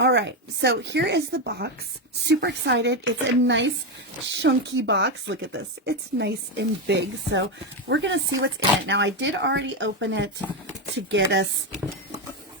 All right, so here is the box. Super excited. It's a nice chunky box. Look at this. It's nice and big. So we're going to see what's in it. Now, I did already open it to get us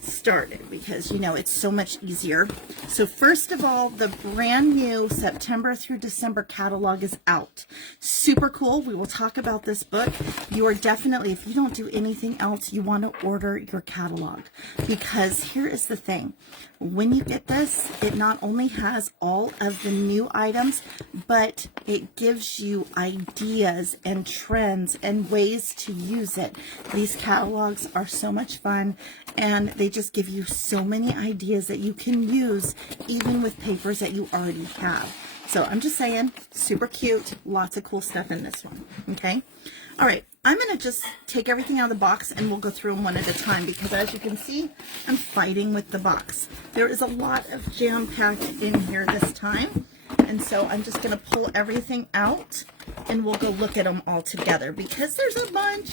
started because, you know, it's so much easier. So first of all, the brand new September through December catalog is out. Super cool. We will talk about this book. You are definitely, if you don't do anything else, you want to order your catalog, because here is the thing. When you get this, it not only has all of the new items, but it gives you ideas and trends and ways to use it. These catalogs are so much fun, and they just give you so many ideas that you can use even with papers that you already have. So I'm just saying, super cute, lots of cool stuff in this one, okay? All right, I'm gonna just take everything out of the box and we'll go through them one at a time, because as you can see, I'm fighting with the box. There is a lot of jam packed in here this time. And so I'm just gonna pull everything out and we'll go look at them all together, because there's a bunch.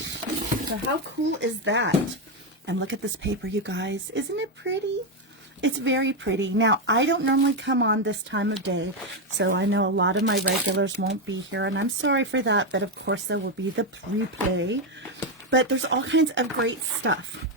So how cool is that? And look at this paper, you guys. Isn't it pretty? It's very pretty. Now, I don't normally come on this time of day, so I know a lot of my regulars won't be here, and I'm sorry for that, but of course there will be the replay. But there's all kinds of great stuff.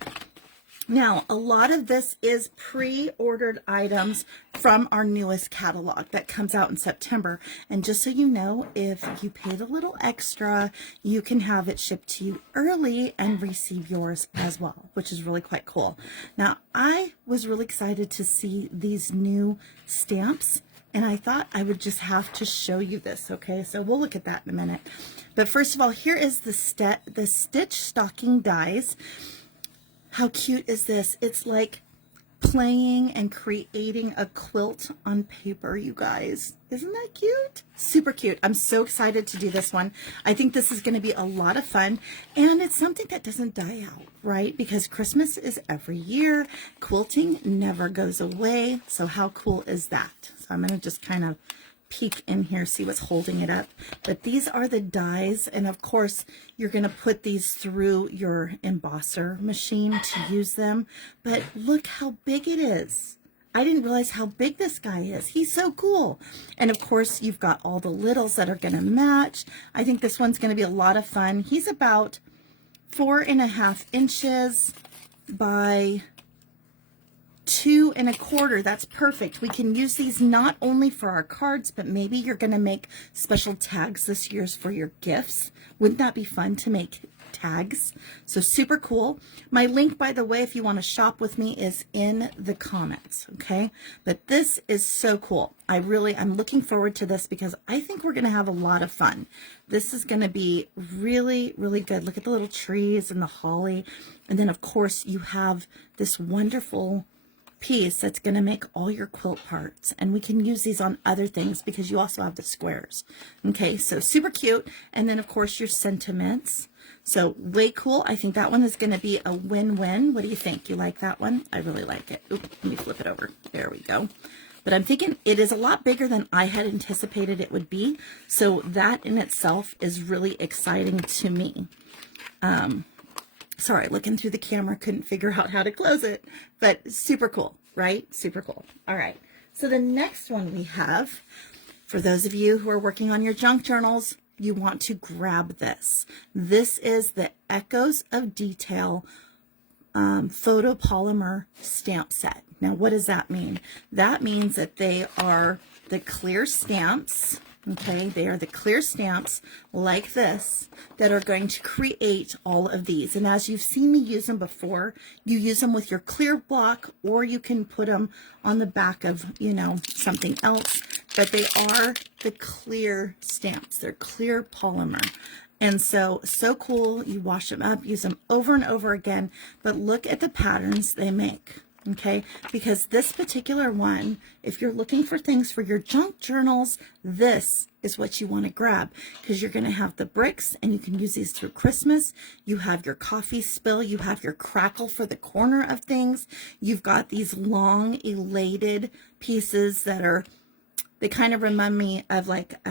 Now, a lot of this is pre-ordered items from our newest catalog that comes out in September. And just so you know, if you paid a little extra, you can have it shipped to you early and receive yours as well, which is really quite cool. Now, I was really excited to see these new stamps, and I thought I would just have to show you this, okay? So we'll look at that in a minute. But first of all, here is the Stitch Stocking Dies. How cute is this? It's like playing and creating a quilt on paper, you guys. Isn't that cute? Super cute. I'm so excited to do this one. I think this is going to be a lot of fun, and it's something that doesn't die out, right? Because Christmas is every year. Quilting never goes away. So how cool is that? So I'm going to just kind of peek in here, see what's holding it up. But these are the dies, and of course you're going to put these through your embosser machine to use them. But look how big it is. I didn't realize how big this guy is. He's so cool. And of course you've got all the littles that are going to match. I think this one's going to be a lot of fun. He's about 4.5 inches by 2 1/4. That's perfect. We can use these not only for our cards, but maybe you're going to make special tags this year for your gifts. Wouldn't that be fun to make tags? So super cool. My link, by the way, if you want to shop with me, is in the comments, okay? But this is so cool. I'm looking forward to this because I think we're going to have a lot of fun. This is going to be really, really good. Look at the little trees and the holly. And then of course you have this wonderful piece that's going to make all your quilt parts, and we can use these on other things because you also have the squares. Okay, so super cute. And then of course your sentiments. So way cool. I think that one is going to be a win-win. What do you think? You like that one? I really like it. Oop, let me flip it over. There we go. But I'm thinking it is a lot bigger than I had anticipated it would be. So that in itself is really exciting to me. Sorry, looking through the camera, couldn't figure out how to close it, but super cool, right? Super cool. All right, so the next one we have, for those of you who are working on your junk journals, you want to grab this. This is the Echoes of Detail photopolymer stamp set. Now, what does that mean? That means that they are the clear stamps. Okay, they are the clear stamps like this that are going to create all of these. And as you've seen me use them before, you use them with your clear block, or you can put them on the back of, you know, something else. But they are the clear stamps. They're clear polymer. And so cool. You wash them up, use them over and over again. But look at the patterns they make. Okay, because this particular one, if you're looking for things for your junk journals, this is what you want to grab, because you're going to have the bricks and you can use these through Christmas. You have your coffee spill, you have your crackle for the corner of things. You've got these long elated pieces that are, they kind of remind me of like,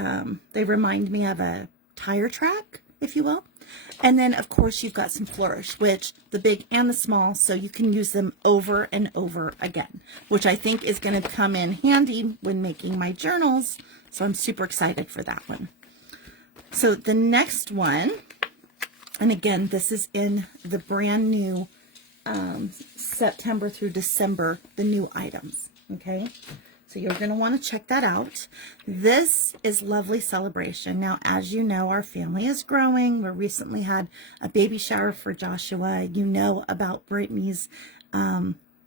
they remind me of a tire track, if you will. And then, of course, you've got some flourish, which the big and the small, so you can use them over and over again, which I think is going to come in handy when making my journals. So I'm super excited for that one. So the next one, and again, this is in the brand new September through December, the new items, okay? So you're going to want to check that out. This is Lovely Celebration. Now, as you know, our family is growing. We recently had a baby shower for Joshua. You know about Brittany's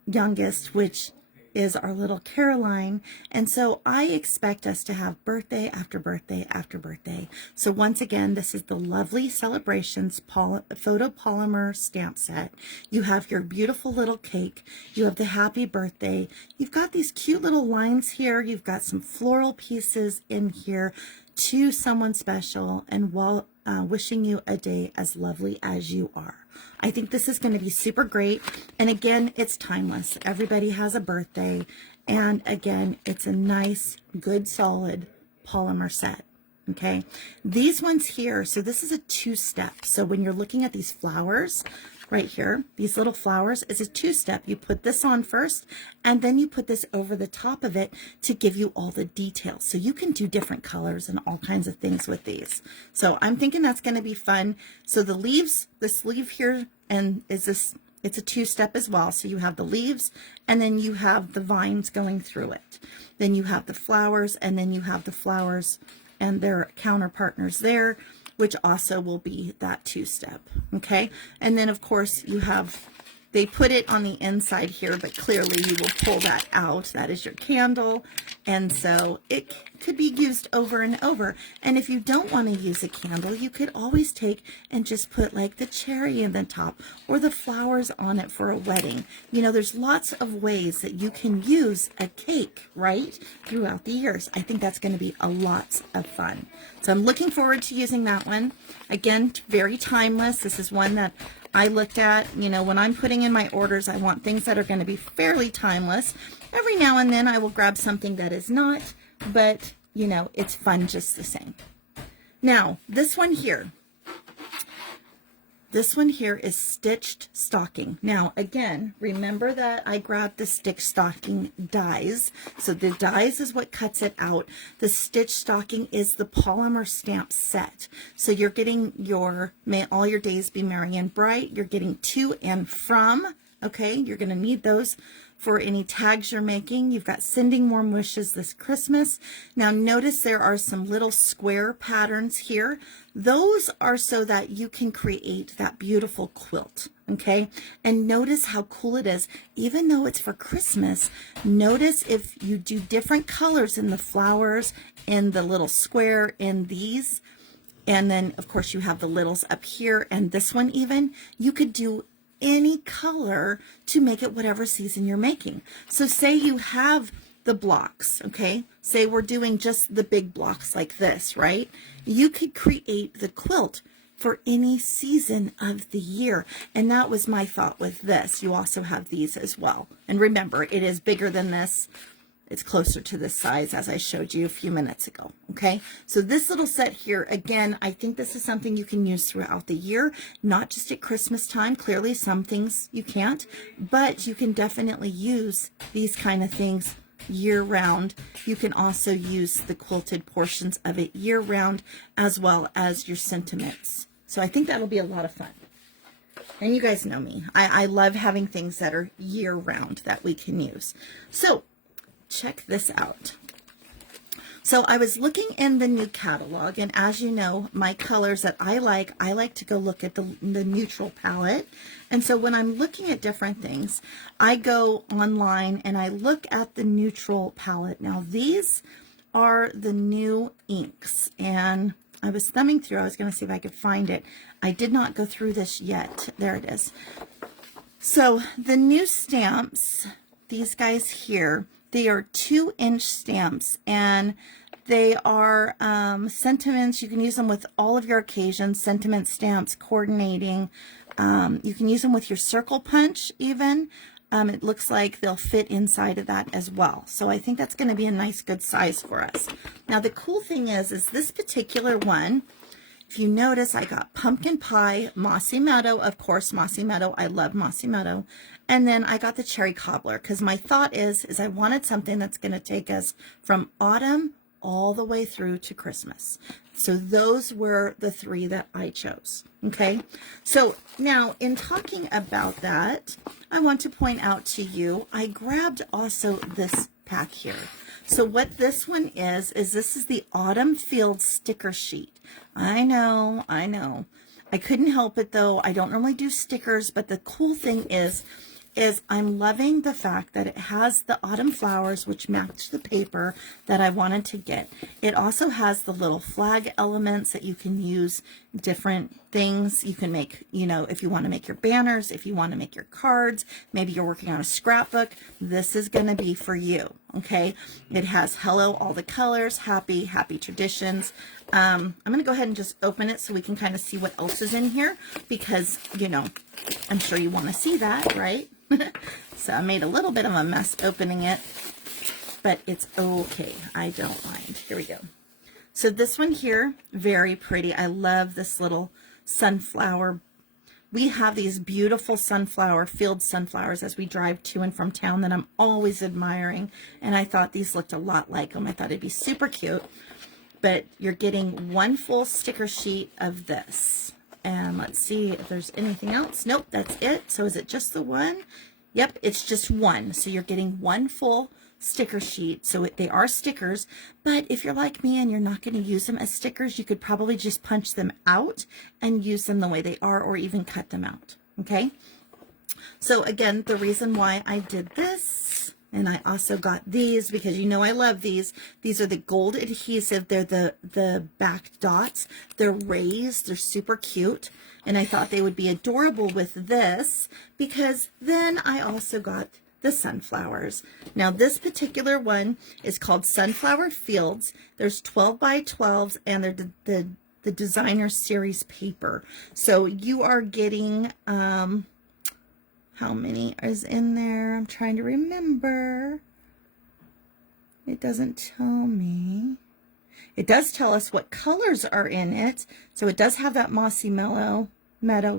youngest, which is our little Caroline. And so I expect us to have birthday after birthday after birthday. So once again, this is the Lovely Celebrations photopolymer stamp set. You have your beautiful little cake. You have the happy birthday. You've got these cute little lines here. You've got some floral pieces in here to someone special, and while wishing you a day as lovely as you are. I think this is going to be super great. And again, it's timeless. Everybody has a birthday. And again, it's a nice, good, solid polymer set. Okay. These ones here, so this is a two-step. So when you're looking at these flowers right here, these little flowers, is a two-step. You put this on first, and then you put this over the top of it to give you all the details. So you can do different colors and all kinds of things with these. So I'm thinking that's going to be fun. So the leaves, the sleeve here, and is this, it's a two-step as well. So you have the leaves, and then you have the vines going through it. Then you have the flowers, and then you have the flowers and their counterpartners there, which also will be that two-step, okay? And then, of course, you have, they put it on the inside here, but clearly you will pull that out. That is your candle, and so it could be used over and over. And if you don't want to use a candle, you could always take and just put like the cherry in the top or the flowers on it for a wedding. You know, there's lots of ways that you can use a cake, right, throughout the years. I think that's going to be a lot of fun. So I'm looking forward to using that one. Again, very timeless. This is one that I looked at, you know, when I'm putting in my orders, I want things that are going to be fairly timeless. Every now and then I will grab something that is not, but, you know, it's fun just the same. Now, this one here is stitched stocking. Now, again, remember that I grabbed the stitched stocking dies. So the dies is what cuts it out. The stitched stocking is the polymer stamp set. So you're getting your May All Your Days Be Merry and Bright. You're getting to and from. Okay, you're going to need those for any tags you're making. You've got Sending Warm Wishes This Christmas. Now notice there are some little square patterns here. Those are so that you can create that beautiful quilt, okay? And notice how cool it is. Even though it's for Christmas, notice if you do different colors in the flowers, in the little square, in these, and then of course you have the littles up here, and this one even, you could do any color to make it whatever season you're making. So say you have the blocks, okay? Say we're doing just the big blocks like this, right? You could create the quilt for any season of the year. And that was my thought with this. You also have these as well. And remember, it is bigger than this. It's closer to this size as I showed you a few minutes ago, okay? So this little set here, again, I think this is something you can use throughout the year, not just at Christmas time. Clearly, some things you can't, but you can definitely use these kind of things year-round. You can also use the quilted portions of it year-round, as well as your sentiments. So I think that'll be a lot of fun. And you guys know me. I love having things that are year-round that we can use. So check this out. So I was looking in the new catalog, and as you know, my colors that I like to go look at the neutral palette. And so when I'm looking at different things, I go online and I look at the neutral palette. Now these are the new inks, and I was thumbing through. I was going to see if I could find it. I did not go through this yet. There it is. So the new stamps, these guys here, they are 2-inch stamps, and they are sentiments. You can use them with all of your occasions, sentiment stamps, coordinating. You can use them with your circle punch even. It looks like they'll fit inside of that as well. So I think that's going to be a nice, good size for us. Now, the cool thing is this particular one If you notice, I got pumpkin pie, mossy meadow, of course, mossy meadow. I love mossy meadow. And then I got the cherry cobbler because my thought is I wanted something that's going to take us from autumn all the way through to Christmas. So those were the 3 that I chose. Okay. So now in talking about that, I want to point out to you, I grabbed also this pack here. So what this one is this is the Autumn Field sticker sheet. I know. I couldn't help it though. I don't normally do stickers, but the cool thing is I'm loving the fact that it has the autumn flowers, which match the paper that I wanted to get. It also has the little flag elements that you can use different things. You can make, you know, if you want to make your banners, if you want to make your cards, maybe you're working on a scrapbook, this is going to be for you. Okay. It has hello, all the colors, happy traditions. I'm going to go ahead and just open it so we can kind of see what else is in here because, you know, I'm sure you want to see that, right? So I made a little bit of a mess opening it, but it's okay. I don't mind. Here we go. So this one here, very pretty. I love this little sunflower. We have these beautiful field sunflowers as we drive to and from town that I'm always admiring. And I thought these looked a lot like them. I thought it'd be super cute. But you're getting 1 full sticker sheet of this. And let's see if there's anything else. Nope, that's it. So is it just the one? Yep, it's just 1. So you're getting 1 full sticker sheet. So they are stickers, but if you're like me and you're not going to use them as stickers, you could probably just punch them out and use them the way they are or even cut them out. Okay. So again, the reason why I did this, and I also got these because you know I love these. These are the gold adhesive. They're the back dots. They're raised. They're super cute. And I thought they would be adorable with this because then I also got the sunflowers. Now this particular one is called Sunflower Fields. There's 12 by 12s and they're the designer series paper. So you are getting, how many is in there? I'm trying to remember. It doesn't tell me. It does tell us what colors are in it. So it does have that mossy meadow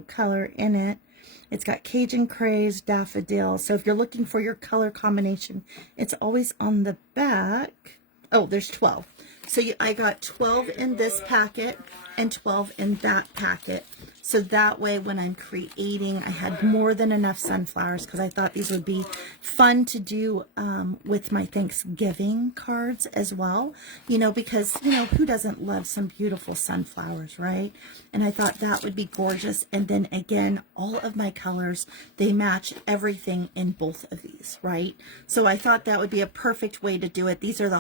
color in it. It's got Cajun Craze, Daffodil. So if you're looking for your color combination, it's always on the back. Oh, there's 12. So I got 12 in this packet and 12 in that packet. So that way when I'm creating, I had more than enough sunflowers because I thought these would be fun to do with my Thanksgiving cards as well. You know, because, you know, who doesn't love some beautiful sunflowers, right? And I thought that would be gorgeous. And then again, all of my colors, they match everything in both of these, right? So I thought that would be a perfect way to do it. These are the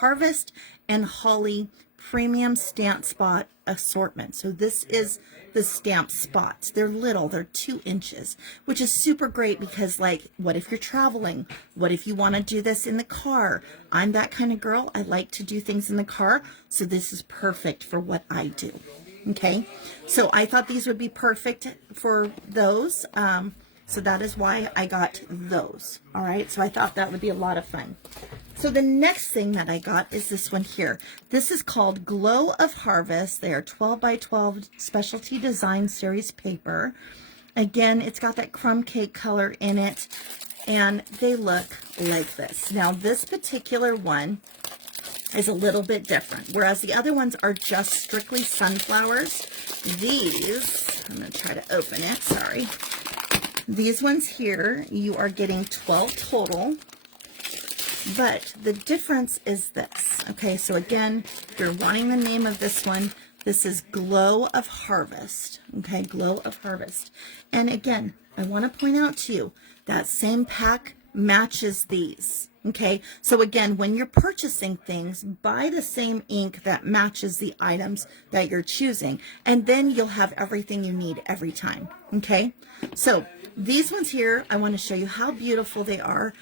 Harvest and Holly Premium Stamp Spot assortment. So this is the stamp spots. They're little, they're 2 inches, which is super great because, like, what if you're traveling? What if you want to do this in the car? I'm that kind of girl. I like to do things in the car. So this is perfect for what I do. Okay. So I thought these would be perfect for those. So that is why I got those. All right. So I thought that would be a lot of fun. So the next thing that I got is this one here. This is called Glow of Harvest. They are 12 by 12 specialty design series paper. Again, it's got that crumb cake color in it, and they look like this. Now, this particular one is a little bit different, whereas the other ones are just strictly sunflowers. These, I'm going to try to open it, sorry. These ones here, you are getting 12 total. But the difference is this. Okay, so again, if you're wanting the name of this one, this is Glow of Harvest. Okay, Glow of Harvest. And again, I want to point out to you that same pack matches these. Okay, so again, when you're purchasing things, buy the same ink that matches the items that you're choosing, and then you'll have everything you need every time. Okay, so these ones here, I want to show you how beautiful they are.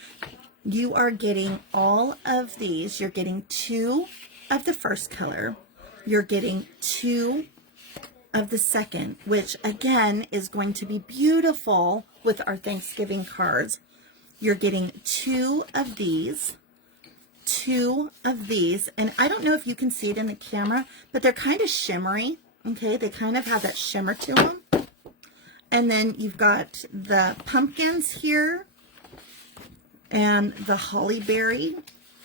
You are getting all of these. You're getting 2 of the first color. You're getting 2 of the second, which again is going to be beautiful with our Thanksgiving cards. You're getting 2 of these, 2 of these, and I don't know if you can see it in the camera, but they're kind of shimmery. Okay, they kind of have that shimmer to them. And then you've got the pumpkins here and the holly berry,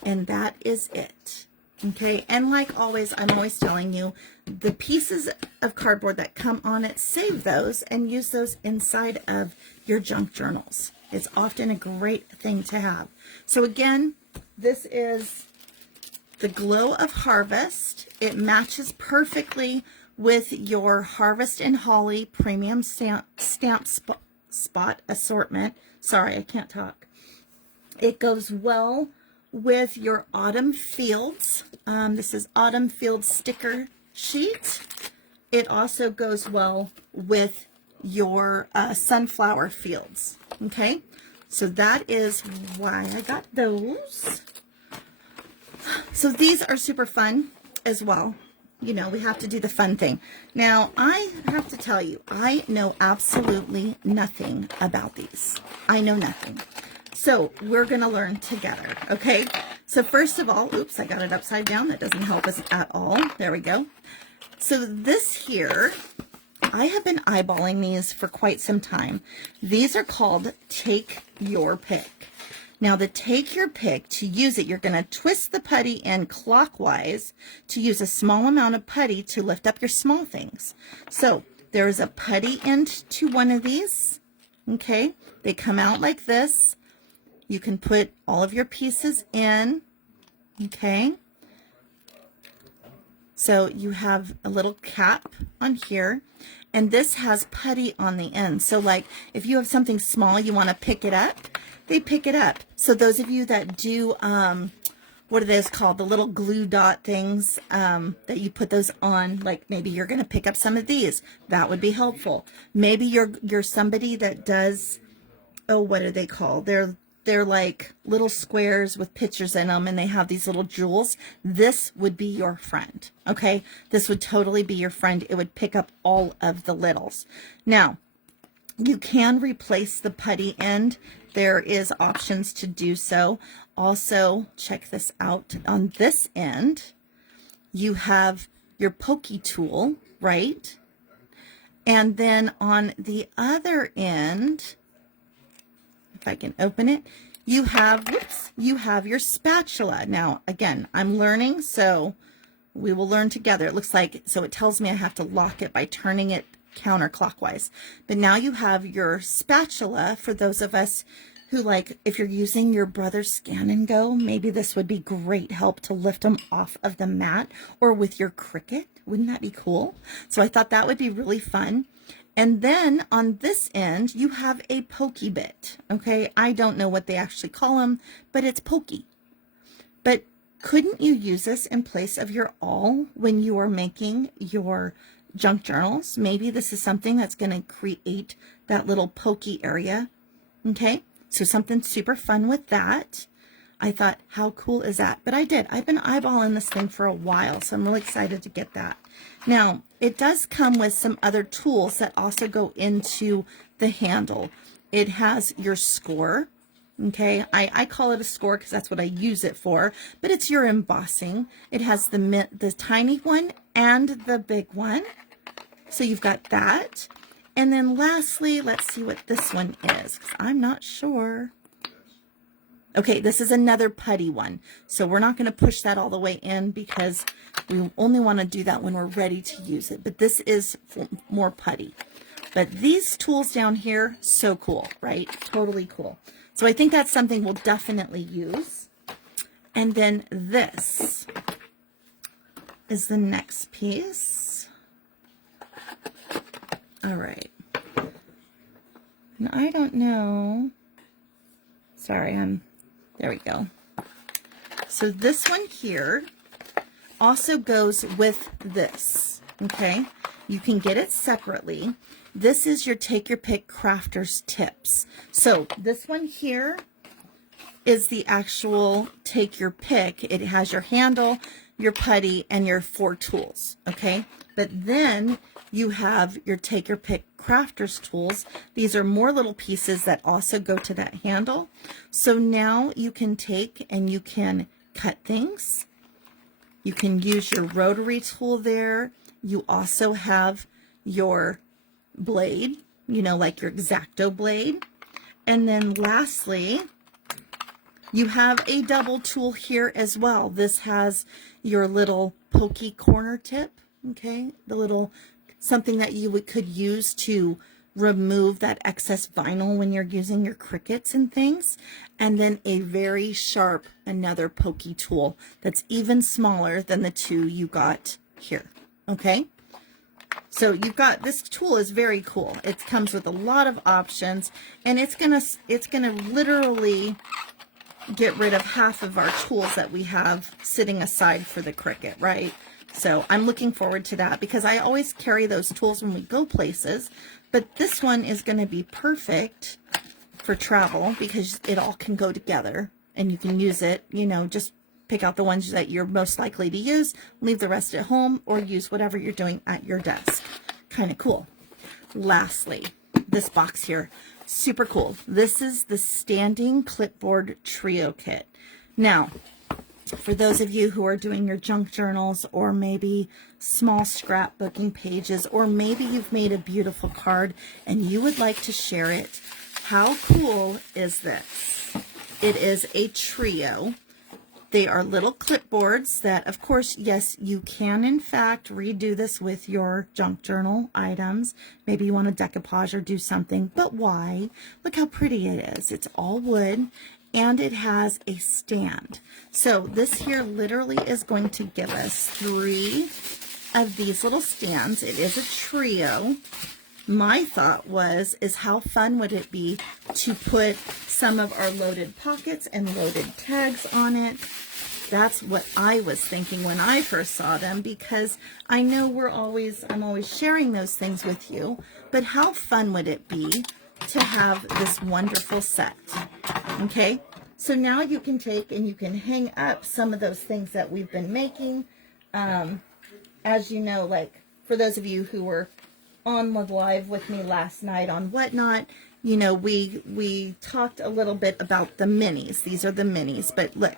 and that is it. Okay, and like always, I'm always telling you, the pieces of cardboard that come on it, save those and use those inside of your junk journals. It's often a great thing to have. So again, this is the Glow of Harvest. It matches perfectly with your Harvest and Holly Premium Stamp Spot Assortment. Sorry, I can't talk. It goes well with your Autumn Fields. This is Autumn Fields sticker sheet. It also goes well with your Sunflower Fields. Okay, so that is why I got those. So these are super fun as well. You know, we have to do the fun thing. Now, I have to tell you, I know absolutely nothing about these. I know nothing. So we're going to learn together, okay? So first of all, oops, I got it upside down. That doesn't help us at all. There we go. So this here, I have been eyeballing these for quite some time. These are called Take Your Pick. Now, the Take Your Pick, to use it, you're going to twist the putty in clockwise to use a small amount of putty to lift up your small things. So there is a putty end to one of these. Okay, they come out like this. You can put all of your pieces in. Okay, so you have a little cap on here, and this has putty on the end. So like if you have something small, you want to pick it up, they pick it up. So those of you that do, what are those called? The little glue dot things that you put those on, like maybe you're going to pick up some of these. That would be helpful. Maybe you're somebody that does, oh, what are they called? They're like little squares with pictures in them, and they have these little jewels. This would be your friend, okay? This would totally be your friend. It would pick up all of the littles. Now, you can replace the putty end. There is options to do so. Also, check this out. On this end, you have your pokey tool, right? And then on the other end, if I can open it, you have, whoops, you have your spatula. Now, again, I'm learning, so we will learn together. It looks like, so it tells me I have to lock it by turning it counterclockwise. But now you have your spatula for those of us who, like, if you're using your brother's Scan and Go, maybe this would be great help to lift them off of the mat, or with your Cricut. Wouldn't that be cool? So I thought that would be really fun. And then on this end, you have a pokey bit. Okay, I don't know what they actually call them, but it's pokey. But couldn't you use this in place of your awl when you are making your junk journals? Maybe this is something that's going to create that little pokey area. Okay, so something super fun with that. I thought, how cool is that? But I did. I've been eyeballing this thing for a while, so I'm really excited to get that. Now, it does come with some other tools that also go into the handle. It has your score. Okay, I call it a score because that's what I use it for, but it's your embossing. It has the tiny one and the big one. So you've got that. And then lastly, let's see what this one is, because I'm not sure. Okay, this is another putty one. So we're not going to push that all the way in because we only want to do that when we're ready to use it. But this is for more putty. But these tools down here, so cool, right? Totally cool. So I think that's something we'll definitely use. And then this is the next piece. All right. And I don't know. Sorry, there we go. So this one here also goes with this, okay? You can get it separately. This is your Take Your Pick Crafter's Tips. So this one here is the actual Take Your Pick. It has your handle, your putty, and your 4 tools, okay? But then you have your Take Your Pick Crafter's tools. These are more little pieces that also go to that handle. So now you can take and you can cut things. You can use your rotary tool there. You also have your blade, you know, like your X-Acto blade. And then lastly, you have a double tool here as well. This has your little pokey corner tip, okay? The little, something that you could use to remove that excess vinyl when you're using your Cricuts and things. And then a very sharp, another pokey tool that's even smaller than the two you got here, okay? So you've got, this tool is very cool. It comes with a lot of options, and it's gonna literally get rid of half of our tools that we have sitting aside for the Cricut, right? So I'm looking forward to that because I always carry those tools when we go places, but this one is going to be perfect for travel because it all can go together and you can use it, you know, just pick out the ones that you're most likely to use, leave the rest at home, or use whatever you're doing at your desk. Kind of cool. Lastly, this box here, super cool. This is the Standing Clipboard Trio Kit. Now, for those of you who are doing your junk journals, or maybe small scrapbooking pages, or maybe you've made a beautiful card and you would like to share it, how cool is this? It is a trio. They are little clipboards that, of course, yes, you can in fact redo this with your junk journal items. Maybe you want to decoupage or do something, but why? Look how pretty it is. It's all wood and it has a stand. So this here literally is going to give us 3 of these little stands. It is a trio. My thought is how fun would it be to put some of our loaded pockets and loaded tags on it. That's what I was thinking when I first saw them, because I know I'm always sharing those things with you, but how fun would it be to have this wonderful set? Okay, so now you can take and you can hang up some of those things that we've been making. As you know, like for those of you who were on the live with me last night on Whatnot, you know, we talked a little bit about the minis. These are the minis, but look,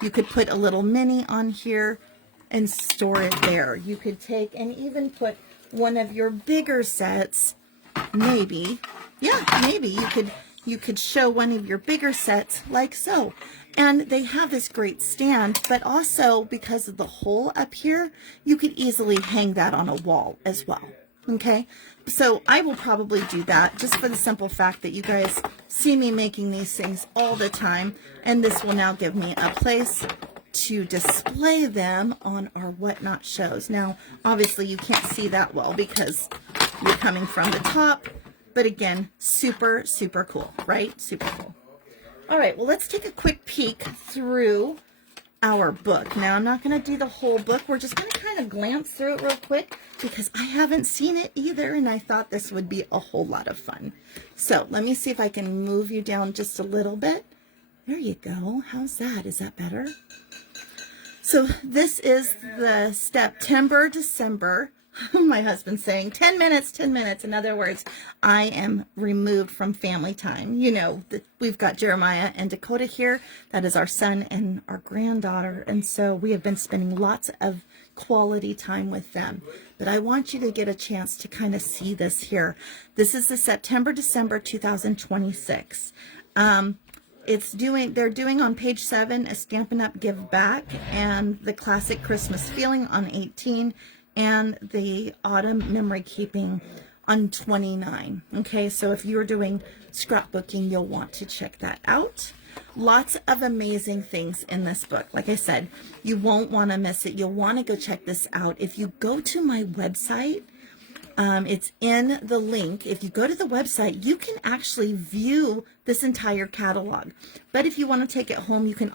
you could put a little mini on here and store it there. You could take and even put one of your bigger sets, maybe. Yeah, maybe you could show one of your bigger sets like so. And they have this great stand, but also because of the hole up here, you could easily hang that on a wall as well. Okay, so I will probably do that just for the simple fact that you guys see me making these things all the time, and this will now give me a place to display them on our Whatnot shows. Now, obviously you can't see that well because you're coming from the top, but again, super, super cool, right? Super cool. All right, well, let's take a quick peek through our book. Now, I'm not going to do the whole book. We're just going to kind of glance through it real quick because I haven't seen it either, and I thought this would be a whole lot of fun. So let me see if I can move you down just a little bit. There you go. How's that? Is that better? So this is the September, December. My husband's saying 10 minutes, 10 minutes. In other words, I am removed from family time. You know, we've got Jeremiah and Dakota here. That is our son and our granddaughter. And so we have been spending lots of quality time with them. But I want you to get a chance to kind of see this here. This is the September, December 2026. They're doing on page 7 a Stampin' Up! Give Back and the Classic Christmas Feeling on 18. And the Autumn Memory Keeping on 29. Okay, so if you're doing scrapbooking, you'll want to check that out. Lots of amazing things in this book. Like I said, you won't want to miss it. You'll want to go check this out. If you go to my website, it's in the link. If you go to the website, you can actually view this entire catalog. But if you want to take it home, you can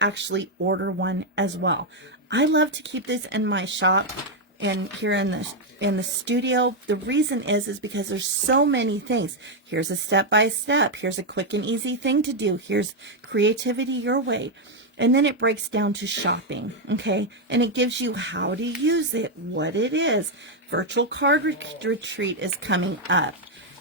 actually order one as well. I love to keep this in my shop and here in the studio. The reason is because there's so many things. Here's a step-by-step. Here's a quick and easy thing to do. Here's creativity your way. And then it breaks down to shopping, okay? And it gives you how to use it, what it is. Virtual card retreat is coming up.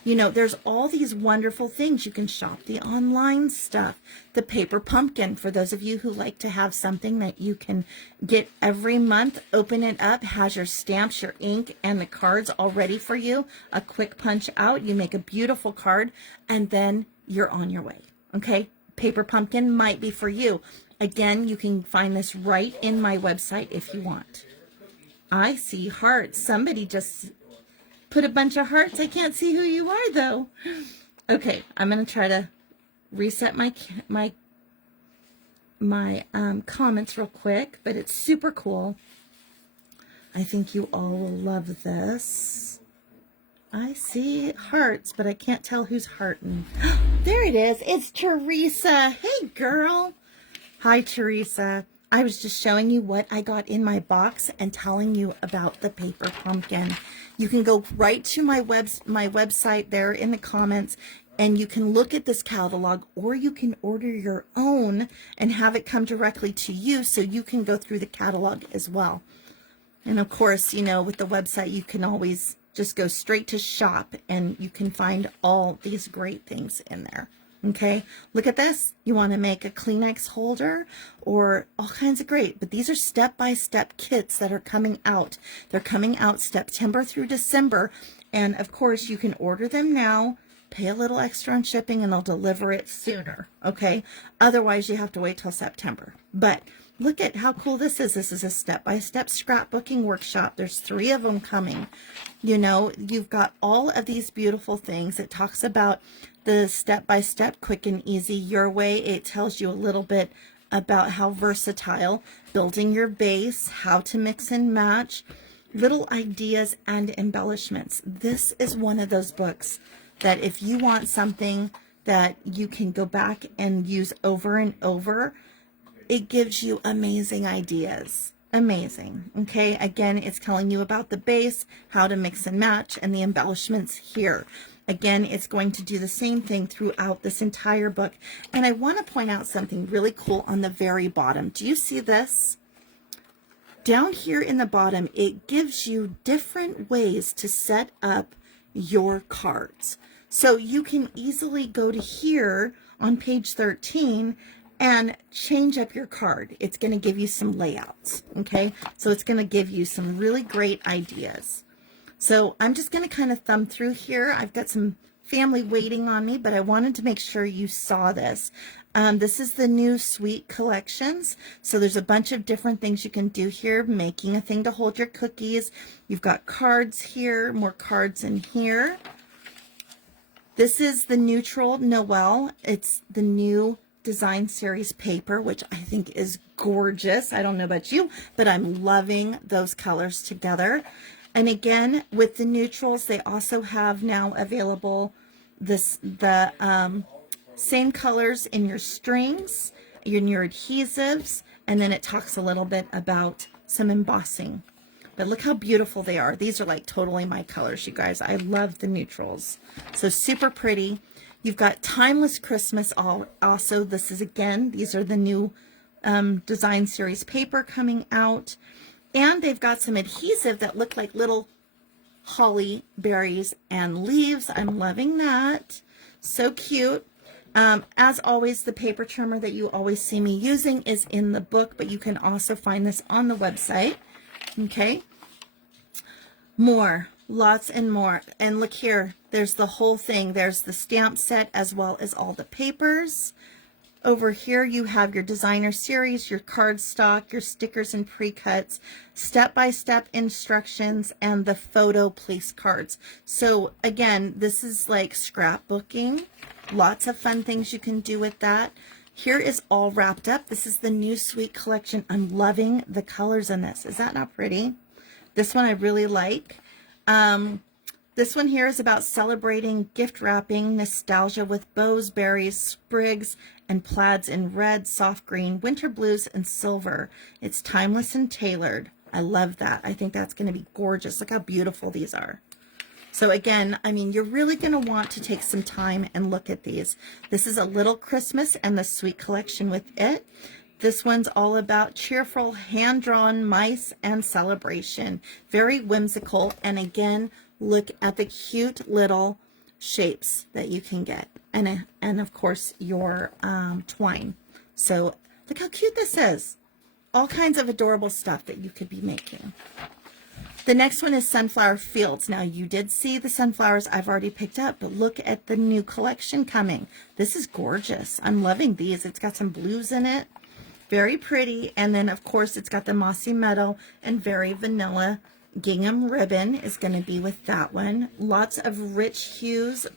You know, there's all these wonderful things. You can shop the online stuff. The paper pumpkin, for those of you who like to have something that you can get every month, open it up, has your stamps, your ink, and the cards all ready for you. A quick punch out, you make a beautiful card, and then you're on your way, okay? Paper pumpkin might be for you. Again, you can find this right in my website if you want. I see hearts. Somebody just put a bunch of hearts. I can't see who you are though. Okay, I'm gonna try to reset my comments real quick, but it's super cool. I think you all will love this. I see hearts, but I can't tell who's hearting. There it is. It's Teresa. Hey, girl. Hi, Teresa. I was just showing you what I got in my box and telling you about the paper pumpkin. You can go right to my website there in the comments, and you can look at this catalog, or you can order your own and have it come directly to you so you can go through the catalog as well. And of course, you know, with the website, you can always just go straight to shop and you can find all these great things in there. Okay, look at this. You want to make a Kleenex holder or all kinds of great, but these are step-by-step kits that are coming out. They're coming out September through December, and of course you can order them now, pay a little extra on shipping, and they'll deliver it sooner. Okay, otherwise you have to wait till September. But look at how cool this is. This is a step-by-step scrapbooking workshop. There's 3 of them coming. You know, you've got all of these beautiful things. It talks about the step-by-step, quick and easy, your way. It tells you a little bit about how versatile, building your base, how to mix and match, little ideas and embellishments. This is one of those books that if you want something that you can go back and use over and over, it gives you amazing ideas. Amazing. Okay, again, it's telling you about the base, how to mix and match, and the embellishments here. Again, it's going to do the same thing throughout this entire book. And I want to point out something really cool on the very bottom. Do you see this? Down here in the bottom, it gives you different ways to set up your cards. So you can easily go to here on page 13 and change up your card. It's going to give you some layouts, okay? So it's going to give you some really great ideas. So I'm just going to kind of thumb through here. I've got some family waiting on me, but I wanted to make sure you saw this. This is the new sweet collections. So there's a bunch of different things you can do here. Making a thing to hold your cookies. You've got cards here, more cards in here. This is the neutral Noel. It's the new design series paper, which I think is gorgeous. I don't know about you, but I'm loving those colors together. And again, with the neutrals, they also have now available the same colors in your strings, in your adhesives, and then it talks a little bit about some embossing. But look how beautiful they are. These are like totally my colors, you guys. I love the neutrals. So super pretty. You've got Timeless Christmas also. This is, again, these are the new design series paper coming out. And they've got some adhesive that look like little holly berries and leaves. I'm loving that. So cute. As always, the paper trimmer that you always see me using is in the book, but you can also find this on the website. Okay. More. Lots and more. And look here. There's the whole thing. There's the stamp set as well as all the papers. Over here you have your designer series, your card stock, your stickers and pre-cuts, step-by-step instructions, and the photo place cards. So again, this is like scrapbooking. Lots of fun things you can do with that. Here is all wrapped up. This is the new Sweet collection. I'm loving the colors in this. Is that not pretty? This one I really like. This one here is about celebrating gift wrapping, nostalgia with bows, berries, sprigs, and plaids in red, soft green, winter blues, and silver. It's timeless and tailored. I love that. I think that's going to be gorgeous. Look how beautiful these are. So again, I mean, you're really going to want to take some time and look at these. This is a Little Christmas and the Sweet collection with it. This one's all about cheerful, hand-drawn mice and celebration. Very whimsical. And again, look at the cute little shapes that you can get. And of course your twine. So look how cute this is. All kinds of adorable stuff that you could be making. The next one is Sunflower Fields. Now you did see the sunflowers I've already picked up, but look at the new collection coming. This is gorgeous. I'm loving these. It's got some blues in it. Very pretty. And then of course it's got the mossy meadow and very vanilla gingham ribbon is going to be with that one. Lots of rich hues,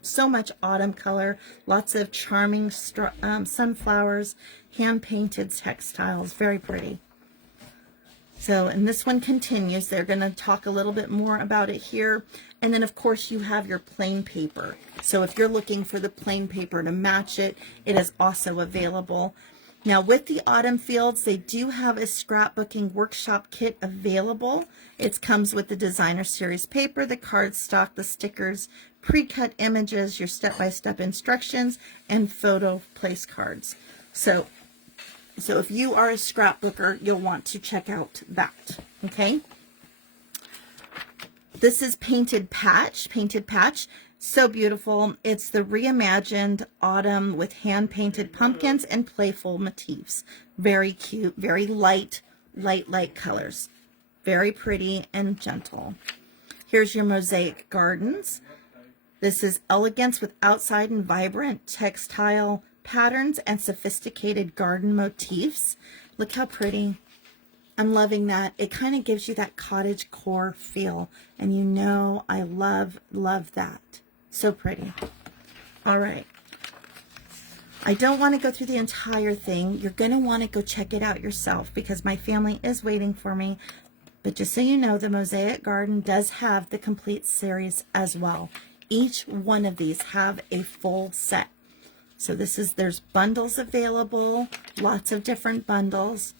so much autumn color, lots of charming sunflowers, hand-painted textiles, very pretty. So, and this one continues. They're going to talk a little bit more about it here. And then, of course, you have your plain paper. So if you're looking for the plain paper to match it, it is also available. Now, with the Autumn Fields, they do have a scrapbooking workshop kit available. It comes with the designer series paper, the cardstock, the stickers, pre-cut images, your step-by-step instructions, and photo place cards. So if you are a scrapbooker, you'll want to check out that, okay? This is Painted Patch. So beautiful. It's the reimagined autumn with hand-painted pumpkins and playful motifs. Very cute, very light colors. Very pretty and gentle. Here's your Mosaic Gardens. This is elegance with outside and vibrant textile patterns and sophisticated garden motifs. Look how pretty. I'm loving that. It kind of gives you that cottage core feel. And you know I love that. So pretty. All right. I don't want to go through the entire thing. You're going to want to go check it out yourself because my family is waiting for me. But just so you know, the Mosaic Garden does have the complete series as well. Each one of these have a full set. So there's bundles available, lots of different bundles.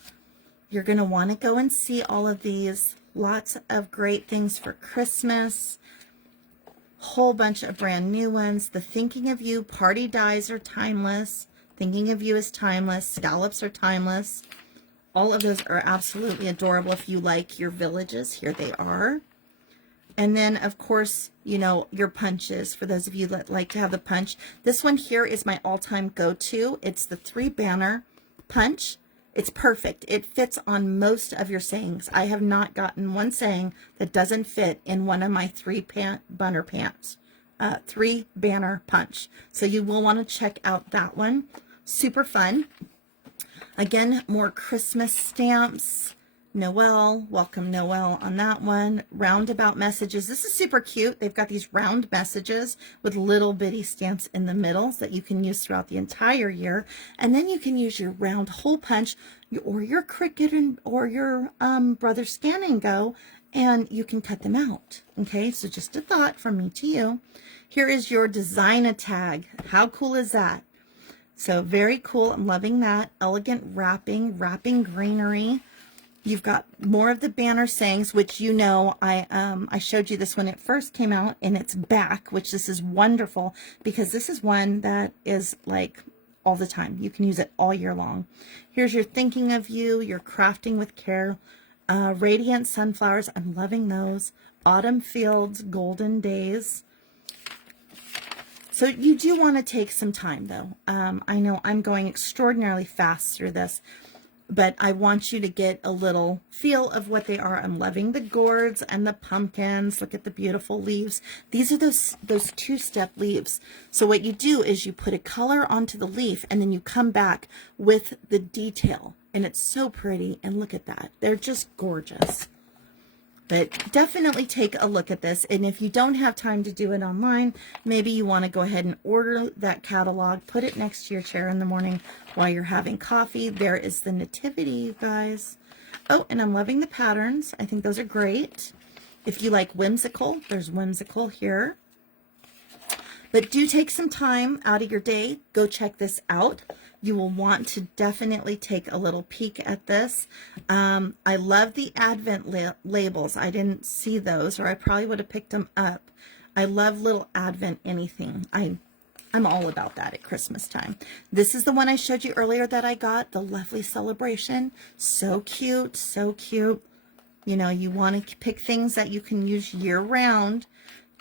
You're going to want to go and see all of these. Lots of great things for Christmas. Whole bunch of brand new ones. The Thinking of You party dies are timeless. Thinking of You is timeless. Scallops are timeless. All of those are absolutely adorable if you like your villages. Here they are. And then, of course, you know, your punches. For those of you that like to have the punch. This one here is my all-time go-to. It's the 3-banner punch. It's perfect. It fits on most of your sayings. I have not gotten one saying that doesn't fit in one of my 3-banner pants. 3-banner punch. So you will want to check out that one. Super fun. Again, more Christmas stamps. Noel, welcome Noel on that one. Roundabout messages. This is super cute. They've got these round messages with little bitty stamps in the middle that you can use throughout the entire year. And then you can use your round hole punch or your Cricut or your Brother Scan and Go, and you can cut them out. Okay, so just a thought from me to you. Here is your design tag. How cool is that? So very cool. I'm loving that. Elegant wrapping greenery. You've got more of the banner sayings, which you know I showed you this when it first came out, and it's back, which this is wonderful because this is one that is like all the time. You can use it all year long. Here's your Thinking of You, your Crafting with Care, Radiant Sunflowers. I'm loving those. Autumn Fields, Golden Days. So you do want to take some time though. I know I'm going extraordinarily fast through this, but I want you to get a little feel of what they are. I'm loving the gourds and the pumpkins. Look at the beautiful leaves. These are those 2-step leaves. So what you do is you put a color onto the leaf and then you come back with the detail. And it's so pretty. And look at that. They're just gorgeous. But definitely take a look at this. And if you don't have time to do it online, maybe you want to go ahead and order that catalog. Put it next to your chair in the morning while you're having coffee. There is the nativity, you guys. Oh, and I'm loving the patterns. I think those are great. If you like whimsical, there's whimsical here. But do take some time out of your day. Go check this out. You will want to definitely take a little peek at this. I love the Advent labels. I didn't see those, or I probably would have picked them up. I love little Advent anything. I'm all about that at Christmas time. This is the one I showed you earlier that I got, the Lovely Celebration. So cute, so cute. You know, you want to pick things that you can use year round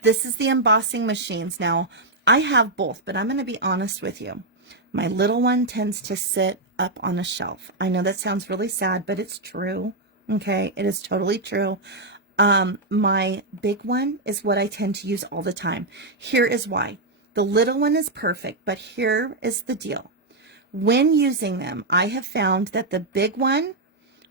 This is the embossing machines. Now, I have both, but I'm going to be honest with you. My little one tends to sit up on a shelf. I know that sounds really sad, but it's true. Okay, it is totally true. My big one is what I tend to use all the time. Here is why. The little one is perfect, but here is the deal. When using them, I have found that the big one,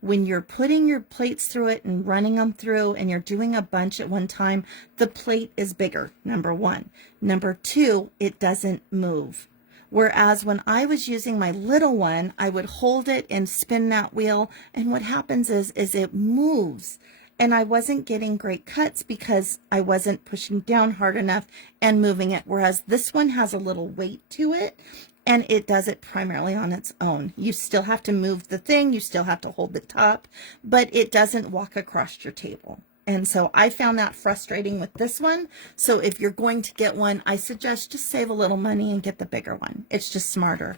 when you're putting your plates through it and running them through and you're doing a bunch at one time, the plate is bigger, number one. Number two, it doesn't move. Whereas when I was using my little one, I would hold it and spin that wheel, and what happens is it moves. And I wasn't getting great cuts because I wasn't pushing down hard enough and moving it. Whereas this one has a little weight to it, and it does it primarily on its own. You still have to move the thing, you still have to hold the top, but it doesn't walk across your table. And so I found that frustrating with this one. So if you're going to get one, I suggest just save a little money and get the bigger one. It's just smarter.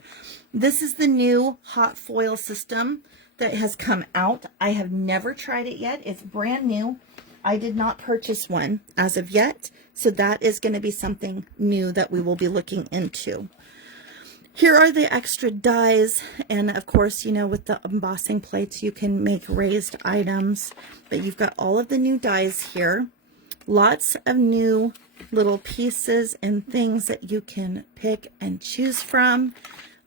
This is the new hot foil system that has come out. I have never tried it yet. It's brand new. I did not purchase one as of yet. So that is going to be something new that we will be looking into. Here are the extra dies, and of course, you know, with the embossing plates, you can make raised items, but you've got all of the new dies here. Lots of new little pieces and things that you can pick and choose from.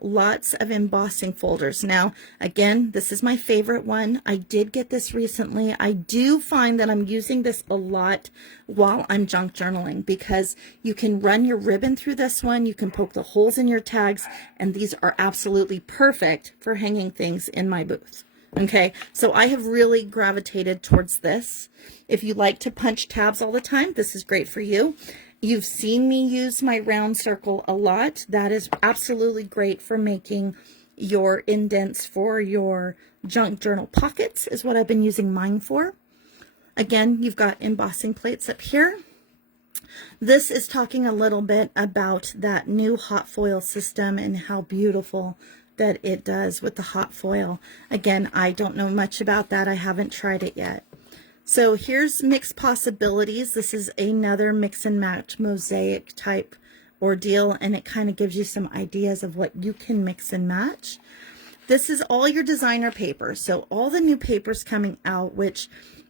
Lots of embossing folders. Now, again, this is my favorite one. I did get this recently. I do find that I'm using this a lot while I'm junk journaling because you can run your ribbon through this one. You can poke the holes in your tags, and these are absolutely perfect for hanging things in my booth. Okay, so I have really gravitated towards this. If you like to punch tabs all the time, this is great for you. You've seen me use my round circle a lot. That is absolutely great for making your indents for your junk journal pockets, is what I've been using mine for. Again, you've got embossing plates up here. This is talking a little bit about that new hot foil system and how beautiful that it does with the hot foil. Again, I don't know much about that. I haven't tried it yet. So here's Mix Possibilities. This is another mix and match mosaic type ordeal, and it kind of gives you some ideas of what you can mix and match. This is all your designer paper. So all the new papers coming out, which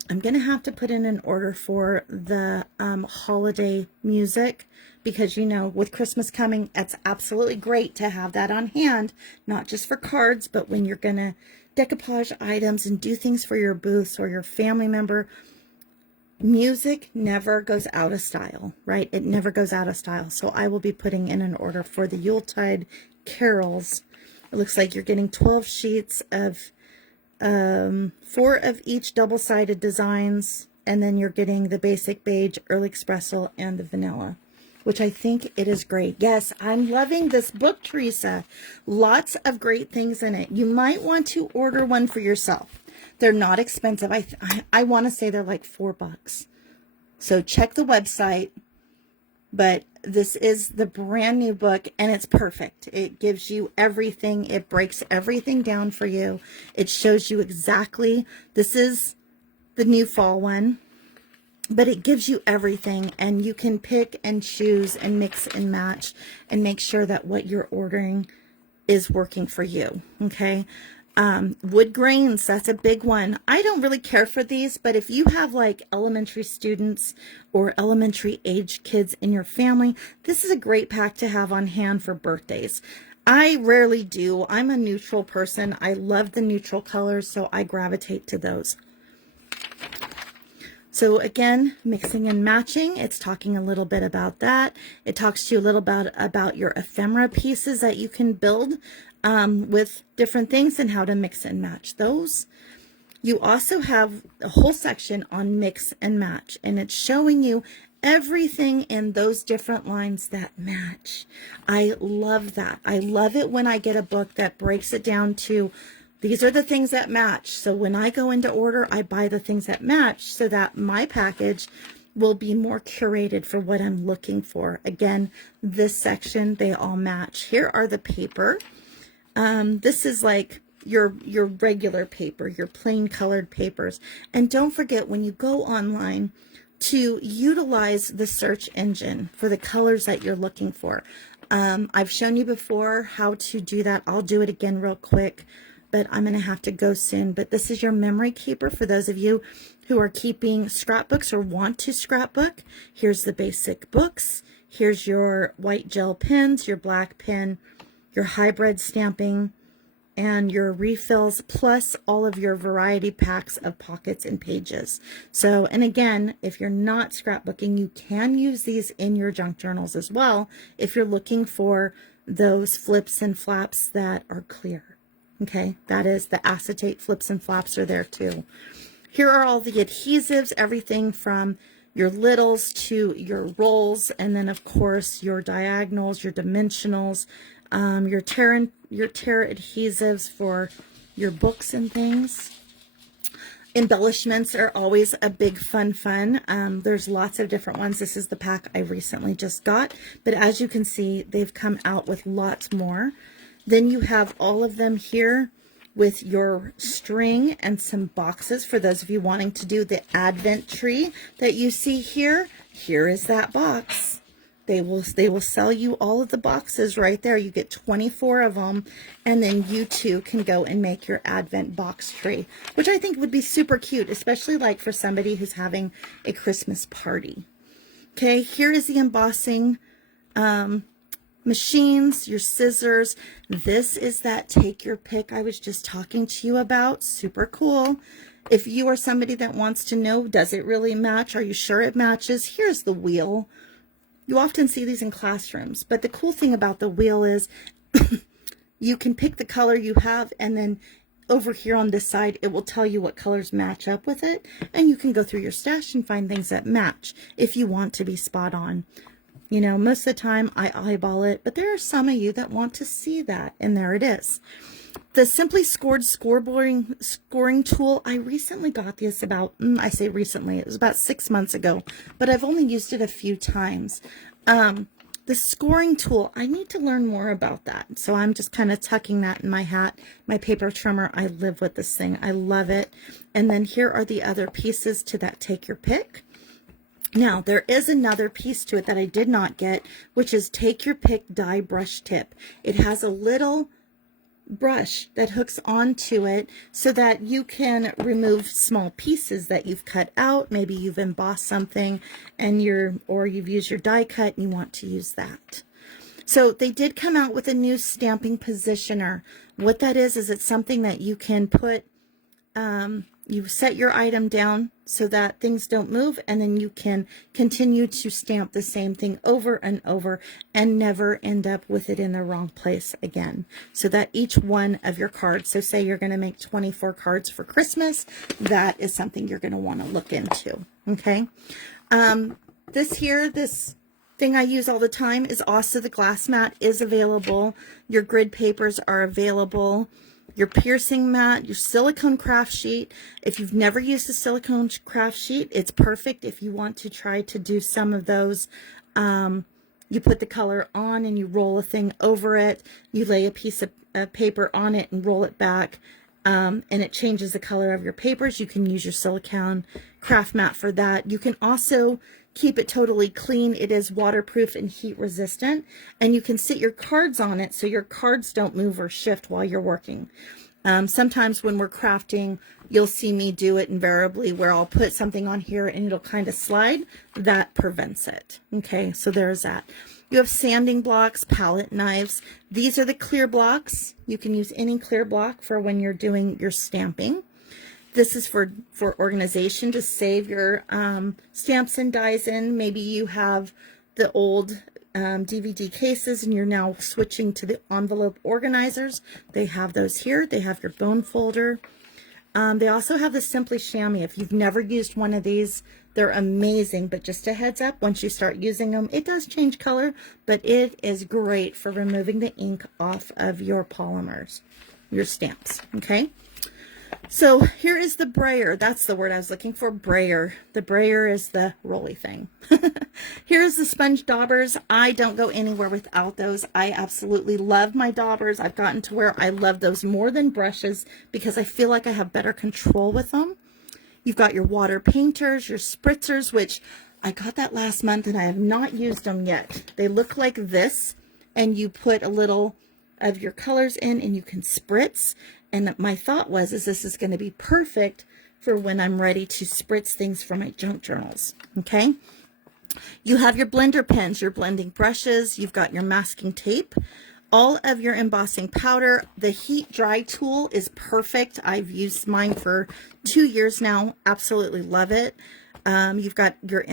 I'm going to have to put in an order for the holiday music, because, you know, with Christmas coming, it's absolutely great to have that on hand, not just for cards, but when you're going to decoupage items and do things for your booths or your family member. Music never goes out of style, right? It never goes out of style. So I will be putting in an order for the Yuletide carols. It looks like you're getting 12 sheets of 4 of each double-sided designs, and then you're getting the basic beige, early espresso, and the vanilla, which I think it is great. Yes, I'm loving this book, Teresa. Lots of great things in it. You might want to order one for yourself. They're not expensive. I want to say they're like $4. So check the website. But this is the brand new book, and it's perfect. It gives you everything. It breaks everything down for you. It shows you exactly. This is the new fall one. But it gives you everything, and you can pick and choose and mix and match and make sure that what you're ordering is working for you, okay? Wood grains, that's a big one. I don't really care for these, but if you have like elementary students or elementary age kids in your family, this is a great pack to have on hand for birthdays. I rarely do. I'm a neutral person. I love the neutral colors, so I gravitate to those. So again, mixing and matching, it's talking a little bit about that. It talks to you a little about your ephemera pieces that you can build with different things and how to mix and match those. You also have a whole section on mix and match, and it's showing you everything in those different lines that match. I love that. I love it when I get a book that breaks it down to these are the things that match. So when I go into order, I buy the things that match so that my package will be more curated for what I'm looking for. Again, this section, they all match. Here are the paper. This is like your regular paper, your plain colored papers. And don't forget, when you go online, to utilize the search engine for the colors that you're looking for. I've shown you before how to do that. I'll do it again real quick, but I'm going to have to go soon. But this is your memory keeper for those of you who are keeping scrapbooks or want to scrapbook. Here's the basic books. Here's your white gel pens, your black pen, your hybrid stamping, and your refills, plus all of your variety packs of pockets and pages. So, and again, if you're not scrapbooking, you can use these in your junk journals as well if you're looking for those flips and flaps that are clear. Okay, that is the acetate flips and flaps are there too. Here are all the adhesives, everything from your littles to your rolls, and then of course your diagonals, your dimensionals, your tear adhesives for your books and things. Embellishments are always a big fun. There's lots of different ones. This is the pack I recently just got, but as you can see, they've come out with lots more. Then you have all of them here with your string and some boxes for those of you wanting to do the advent tree that you see here. Here is that box. They will sell you all of the boxes right there. You get 24 of them, and then you too can go and make your advent box tree, which I think would be super cute, especially like for somebody who's having a Christmas party. Okay, here is the embossing machines, your scissors. This is that take your pick I was just talking to you about. Super cool. If you are somebody that wants to know, does it really match? Are you sure it matches? Here's the wheel. You often see these in classrooms, but the cool thing about the wheel is you can pick the color you have, and then over here on this side, it will tell you what colors match up with it, and you can go through your stash and find things that match if you want to be spot on. You know, most of the time I eyeball it, but there are some of you that want to see that, and there it is. The Simply Scored scoring tool, I recently got this about, I say recently, it was about 6 months ago, but I've only used it a few times. The scoring tool, I need to learn more about that. So I'm just kind of tucking that in my hat. My paper trimmer, I live with this thing. I love it. And then here are the other pieces to that take your pick. Now, there is another piece to it that I did not get, which is take your pick die brush tip. It has a little brush that hooks onto it so that you can remove small pieces that you've cut out. Maybe you've embossed something and you've used your die cut and you want to use that. So they did come out with a new stamping positioner. What that is it's something that you can put, you set your item down so that things don't move, and then you can continue to stamp the same thing over and over and never end up with it in the wrong place again. So that each one of your cards, so say you're going to make 24 cards for Christmas, that is something you're going to want to look into. Okay. This thing I use all the time is also the glass mat is available. Your grid papers are available. Your piercing mat, your silicone craft sheet. If you've never used a silicone craft sheet, it's perfect if you want to try to do some of those. You put the color on and you roll a thing over it. You lay a piece of paper on it and roll it back, and it changes the color of your papers. You can use your silicone craft mat for that. You can also keep it totally clean. It is waterproof and heat resistant, and you can sit your cards on it so your cards don't move or shift while you're working. Sometimes when we're crafting, you'll see me do it invariably where I'll put something on here and it'll kind of slide. That prevents it. Okay, so there's that. You have sanding blocks, palette knives. These are the clear blocks. You can use any clear block for when you're doing your stamping. This is for organization, to save your stamps and dies in. Maybe you have the old DVD cases and you're now switching to the envelope organizers. They have those here. They have your bone folder. They also have the Simply Chamois. If you've never used one of these, they're amazing, but just a heads up, once you start using them, it does change color, but it is great for removing the ink off of your polymers, your stamps, okay? So here is the brayer. That's the word I was looking for, brayer. The brayer is the rolly thing. Here's the sponge daubers. I don't go anywhere without those. I absolutely love my daubers. I've gotten to where I love those more than brushes because I feel like I have better control with them. You've got your water painters, your spritzers, which I got that last month and I have not used them yet. They look like this, and you put a little of your colors in and you can spritz. And my thought was, this is going to be perfect for when I'm ready to spritz things for my junk journals. Okay. You have your blender pens, your blending brushes, you've got your masking tape, all of your embossing powder. The heat dry tool is perfect. I've used mine for 2 years now. Absolutely love it. You've got your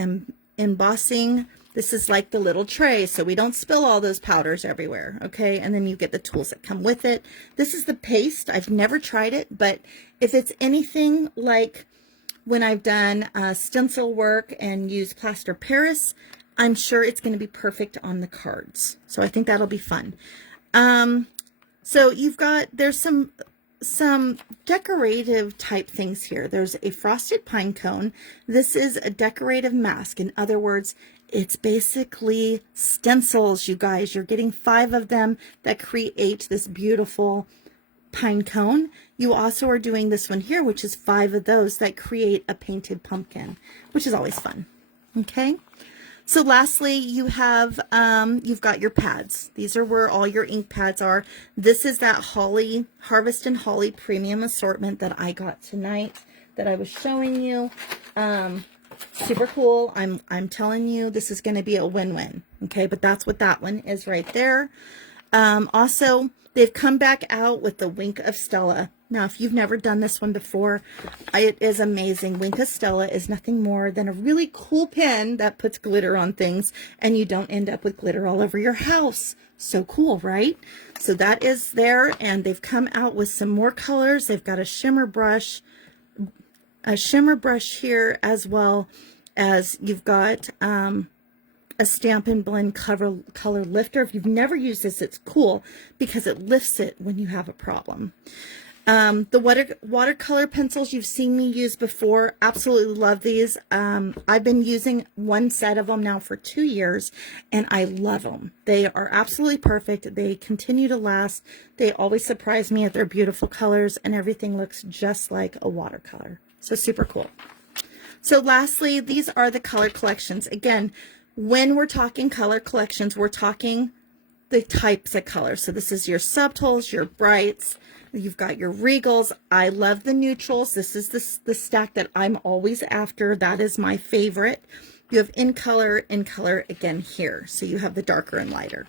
embossing. This is like the little tray, so we don't spill all those powders everywhere, okay? And then you get the tools that come with it. This is the paste. I've never tried it, but if it's anything like when I've done stencil work and used plaster Paris, I'm sure it's going to be perfect on the cards. So I think that'll be fun. So there's some decorative type things here. There's a frosted pine cone. This is a decorative mask. In other words, it's basically stencils, you guys. You're getting 5 of them that create this beautiful pine cone. You also are doing this one here, which is 5 of those that create a painted pumpkin, which is always fun. Okay. So lastly, you have, you've got your pads. These are where all your ink pads are. This is that Holly, Harvest and Holly premium assortment that I got tonight that I was showing you. Super cool. I'm telling you, this is going to be a win-win. Okay. But that's what that one is right there. Also, they've come back out with the Wink of Stella. Now, if you've never done this one before, it is amazing. Wink of Stella is nothing more than a really cool pen that puts glitter on things, and you don't end up with glitter all over your house. So cool, right? So that is there, and they've come out with some more colors. They've got a shimmer brush here, as well as you've got a Stampin' Blend color lifter. If you've never used this, it's cool because it lifts it when you have a problem. The watercolor pencils you've seen me use before. Absolutely love these. I've been using one set of them now for 2 years, and I love them. They are absolutely perfect. They continue to last. They always surprise me at their beautiful colors, and everything looks just like a watercolor. So super cool. So lastly, these are the color collections. Again, when we're talking color collections, we're talking the types of colors. So this is your subtles, your brights. You've got your regals. I love the neutrals. This is the stack that I'm always after. That is my favorite. You have in color again here. So you have the darker and lighter.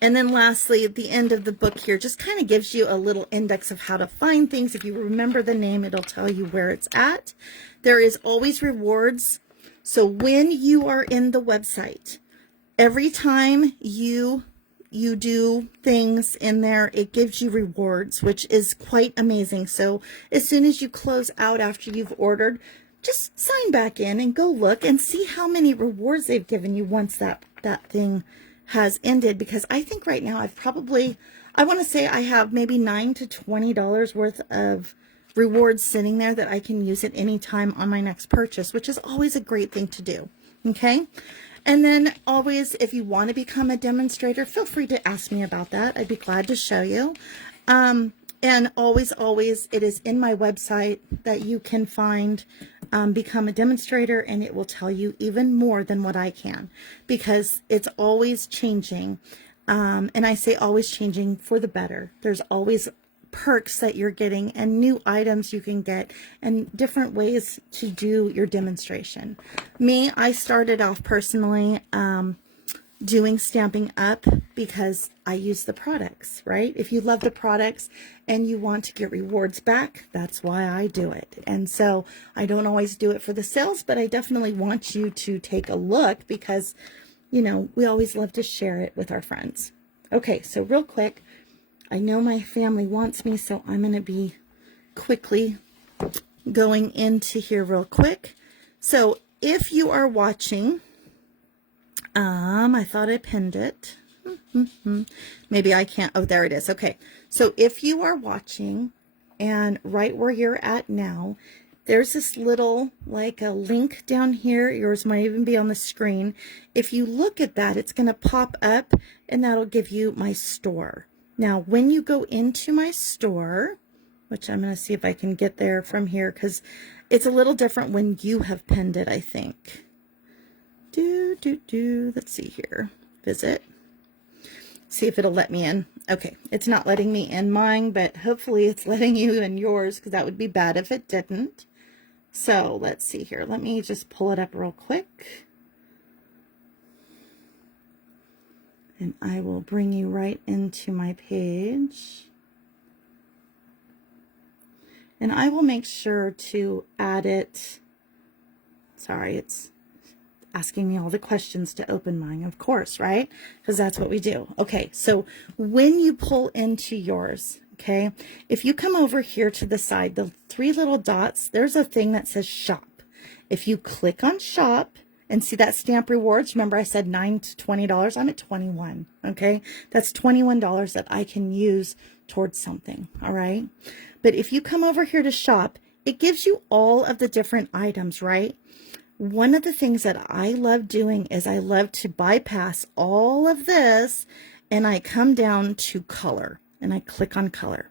And then lastly, at the end of the book here, just kind of gives you a little index of how to find things. If you remember the name, it'll tell you where it's at. There is always rewards. So when you are in the website, every time you do things in there, it gives you rewards, which is quite amazing. So as soon as you close out after you've ordered, just sign back in and go look and see how many rewards they've given you once that thing has ended. Because I think right now I want to say I have maybe $9 to $20 worth of rewards sitting there that I can use at any time on my next purchase, which is always a great thing to do. Okay. And then always, if you want to become a demonstrator, feel free to ask me about that. I'd be glad to show you. And always, it is in my website that you can find become a demonstrator, and it will tell you even more than what I can, because it's always changing. And I say always changing for the better. There's always perks that you're getting and new items you can get and different ways to do your demonstration. I started off personally doing Stampin' Up because I use the products, right? If you love the products and you want to get rewards back, that's why I do it. And so I don't always do it for the sales, but I definitely want you to take a look because, you know, we always love to share it with our friends. Okay, so real quick, I know my family wants me, so I'm going to be quickly going into here real quick. So if you are watching, I thought I pinned it. Maybe I can't. Oh, there it is. Okay. So if you are watching, and right where you're at now, there's this little, like a link down here. Yours might even be on the screen. If you look at that, it's going to pop up, and that'll give you my store. Now, when you go into my store, which I'm going to see if I can get there from here because it's a little different when you have pinned it, I think. Let's see here. Visit. See if it'll let me in. Okay, it's not letting me in mine, but hopefully it's letting you in yours because that would be bad if it didn't. So let's see here. Let me just pull it up real quick. And I will bring you right into my page. And I will make sure to add it. Sorry, it's asking me all the questions to open mine, of course, right? Because that's what we do. Okay, so when you pull into yours, okay, if you come over here to the side, the three little dots, there's a thing that says shop. If you click on shop and see that stamp rewards, remember I said $9 to $20, I'm at 21, okay? That's $21 that I can use towards something, all right? But if you come over here to shop, it gives you all of the different items, right? One of the things that I love doing is I love to bypass all of this and I come down to color and I click on color.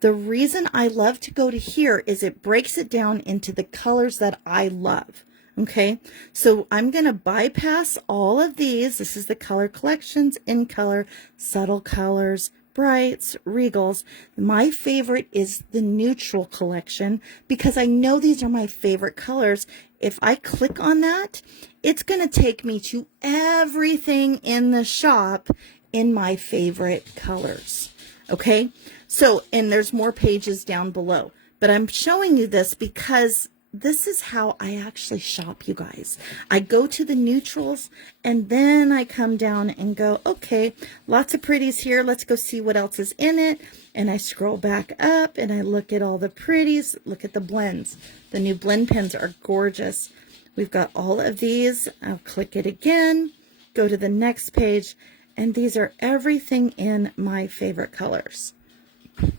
The reason I love to go to here is it breaks it down into the colors that I love. Okay, so I'm going to bypass all of these. This is the color collections, in color, subtle colors, brights, regals. My favorite is the neutral collection because I know these are my favorite colors. If I click on that, it's going to take me to everything in the shop in my favorite colors. Okay, so, and there's more pages down below, but I'm showing you this because this is how I actually shop, you guys. I go to the neutrals and then I come down and go, okay, lots of pretties here. Let's go see what else is in it. And I scroll back up and I look at all the pretties. Look at the blends. The new blend pens are gorgeous. We've got all of these. I'll click it again, go to the next page, and these are everything in my favorite colors.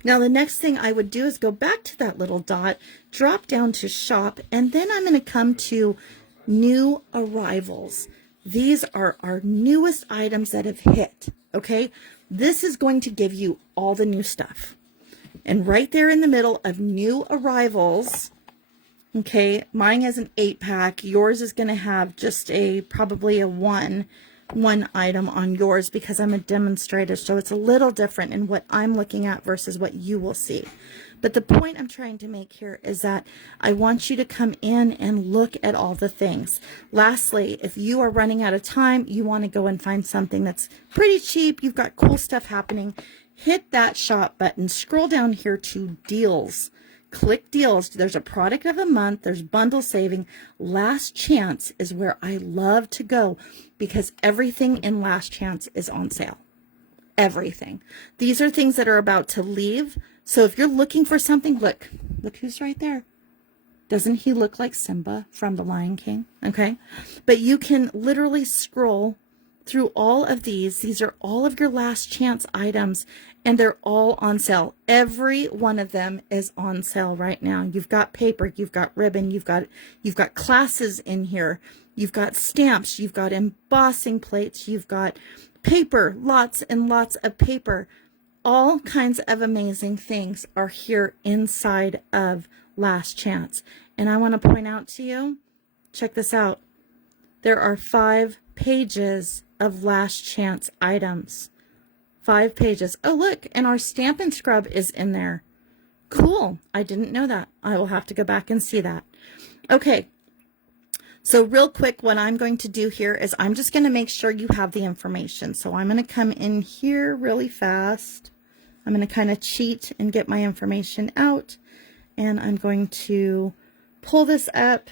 Now, the next thing I would do is go back to that little dot, drop down to shop, and then I'm going to come to new arrivals. These are our newest items that have hit, okay? This is going to give you all the new stuff. And right there in the middle of new arrivals, okay, mine is an 8-pack. Yours is going to have just probably a one item on yours because I'm a demonstrator, so it's a little different in what I'm looking at versus what you will see. But the point I'm trying to make here is that I want you to come in and look at all the things. Lastly, if you are running out of time, you want to go and find something that's pretty cheap, you've got cool stuff happening, hit that shop button, scroll down here to deals. Click deals. There's a product of a month. There's bundle saving. Last chance is where I love to go because everything in last chance is on sale. Everything. These are things that are about to leave. So if you're looking for something, look who's right there. Doesn't he look like Simba from The Lion King? Okay. But you can literally scroll through all of these. These are all of your last chance items and they're all on sale. Every one of them is on sale right now. You've got paper, you've got ribbon, you've got classes in here, you've got stamps, you've got embossing plates, you've got paper, lots and lots of paper. All kinds of amazing things are here inside of Last Chance. And I want to point out to you, check this out. There are 5 pages of Last Chance items. 5 pages. Oh, look, and our Stampin' Scrub is in there. Cool. I didn't know that. I will have to go back and see that. Okay. So real quick, what I'm going to do here is I'm just going to make sure you have the information. So I'm going to come in here really fast. I'm going to kind of cheat and get my information out. And I'm going to pull this up.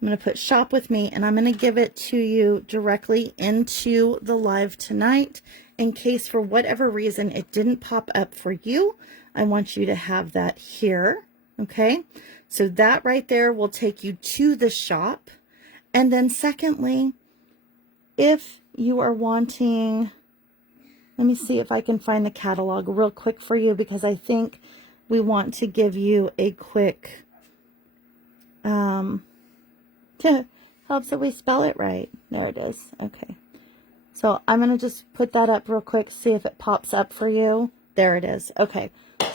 I'm going to put shop with me and I'm going to give it to you directly into the live tonight. In case for whatever reason it didn't pop up for you, I want you to have that here. Okay, so that right there will take you to the shop. And then secondly, if you are wanting, let me see if I can find the catalog real quick for you because I think we want to give you a quick helps that we spell it right. There it is. Okay. So I'm going to just put that up real quick, see if it pops up for you. There it is. Okay.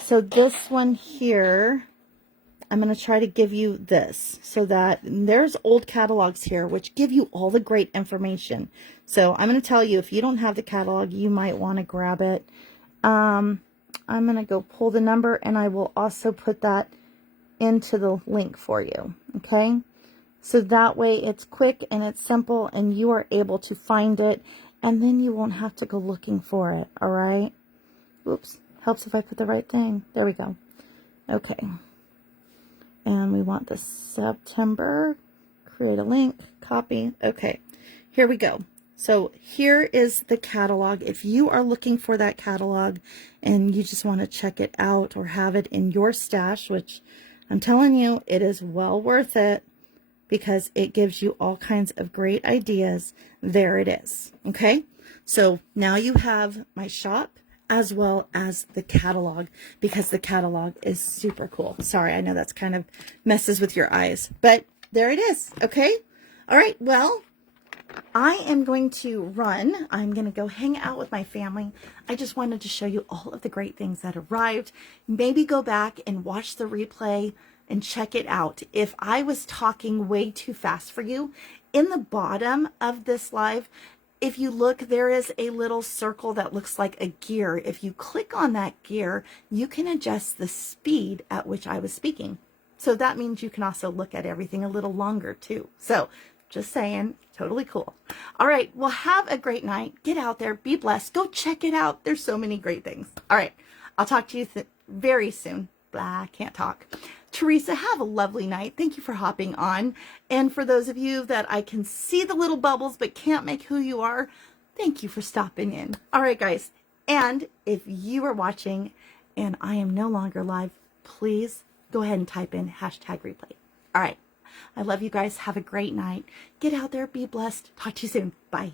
So this one here, I'm going to try to give you this so that there's old catalogs here which give you all the great information. So I'm going to tell you, if you don't have the catalog, you might want to grab it. I'm going to go pull the number, and I will also put that into the link for you. Okay. So that way it's quick and it's simple and you are able to find it, and then you won't have to go looking for it. All right. Oops. Helps if I put the right thing. There we go. Okay. And we want the September, create a link, copy. Okay, here we go. So here is the catalog. If you are looking for that catalog and you just want to check it out or have it in your stash, which I'm telling you, it is well worth it because it gives you all kinds of great ideas. There it is. Okay, so now you have my shop as well as the catalog, because the catalog is super cool. Sorry, I know that's kind of messes with your eyes, but there it is. Okay. All right. Well, I am going to run. I'm going to go hang out with my family. I just wanted to show you all of the great things that arrived. Maybe go back and watch the replay and check it out. If I was talking way too fast for you, in the bottom of this live, if you look, there is a little circle that looks like a gear. If you click on that gear, you can adjust the speed at which I was speaking. So that means you can also look at everything a little longer too. So just saying, totally cool. All right, well, have a great night. Get out there, be blessed. Go check it out. There's so many great things. All right, I'll talk to you very soon. Blah, can't talk. Teresa, have a lovely night. Thank you for hopping on. And for those of you that I can see the little bubbles but can't make who you are, thank you for stopping in. All right, guys. And if you are watching and I am no longer live, please go ahead and type in #replay. All right. I love you guys. Have a great night. Get out there. Be blessed. Talk to you soon. Bye.